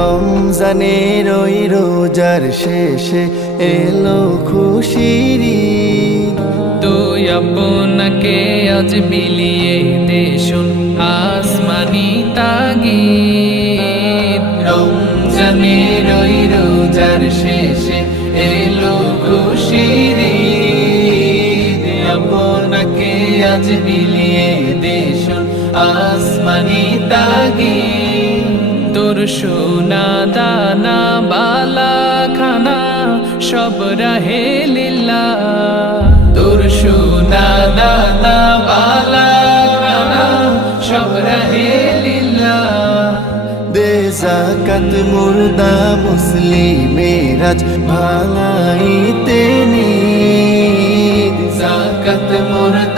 রমজানের ওই রোজার শেষে এলো খুশির ঈদ। তুই আপনাকে আজ বিলিয়ে দেশুন আসমানি তাগিদ। রমজানের ওই রোজার শেষে এলো খুশির ঈদ। আপনাকে আজ বিলিয়ে দেশুন আসমানি তাগিদ। তোর সোনা দানা বালা খানা সব রাহে লিল্লাহ। তোর সোনা দানা বালা খানা সব রাহে লিল্লাহ। দে যাকাত মুর্দা মুসলিমের আজ ভাঙাইতে নিদ। যাকাত মুর্দা